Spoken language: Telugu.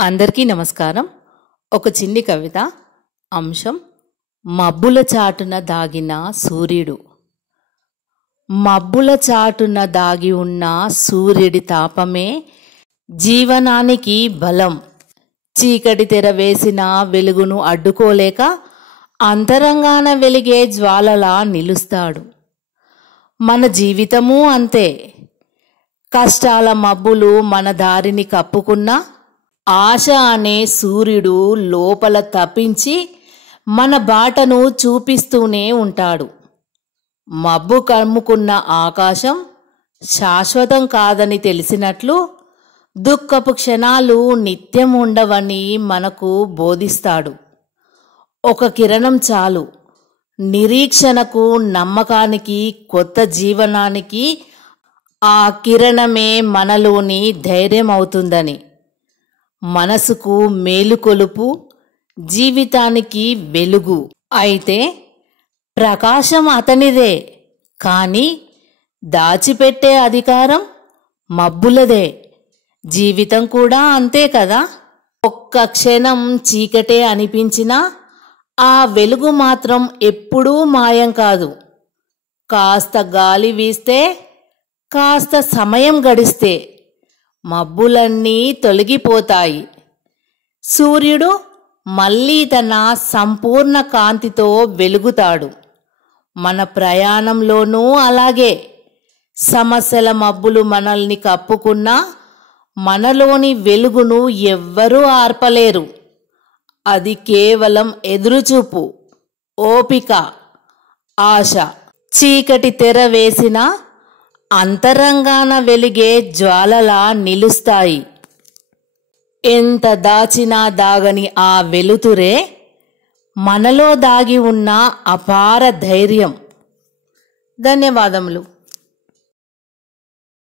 అందరికీ నమస్కారం. ఒక చిన్ని కవిత. అంశం: మబ్బుల చాటున దాగిన సూర్యుడు. మబ్బుల చాటున దాగి ఉన్న సూర్యుడి తాపమే జీవనానికి బలం. చీకటి తెర వేసిన వెలుగును అడ్డుకోలేక అంతరంగాన వెలిగే జ్వాలలా నిలుస్తాడు. మన జీవితమూ అంతే. కష్టాల మబ్బులు మన దారిని కప్పుకున్నా ఆశ అనే సూర్యుడు లోపల తప్పించి మన బాటను చూపిస్తూనే ఉంటాడు. మబ్బు కమ్ముకున్న ఆకాశం శాశ్వతం కాదని తెలిసినట్లు దుఃఖపు క్షణాలు నిత్యం ఉండవని మనకు బోధిస్తాడు. ఒక కిరణం చాలు నిరీక్షణకు, నమ్మకానికి, కొత్త జీవనానికి. ఆ కిరణమే మనలోని ధైర్యం అవుతుందని. మనసుకు మేలుకొలుపు, జీవితానికి వెలుగు. అయితే ప్రకాశం అతనిదే, కానీ దాచిపెట్టే అధికారం మబ్బులదే. జీవితం కూడా అంతే కదా. ఒక్క క్షణం చీకటే అనిపించినా ఆ వెలుగు మాత్రం ఎప్పుడూ మాయం కాదు. కాస్త గాలి వీస్తే, కాస్త సమయం గడిస్తే మబ్బులన్నీ తొలగిపోతాయి. సూర్యుడు మళ్ళీ తన సంపూర్ణ కాంతితో వెలుగుతాడు. మన ప్రయాణంలోనూ అలాగే. సమస్యల మబ్బులు మనల్ని కప్పుకున్నా మనలోని వెలుగును ఎవ్వరూ ఆర్పలేరు. అది కేవలం ఎదురుచూపు, ఓపిక, ఆశ. చీకటి తెర వేసిన అంతరంగాన వెలిగే జ్వాలలా నిలుస్తాయి. ఎంత దాచినా దాగని ఆ వెలుతురే మనలో దాగి ఉన్న అపార ధైర్యం. ధన్యవాదములు.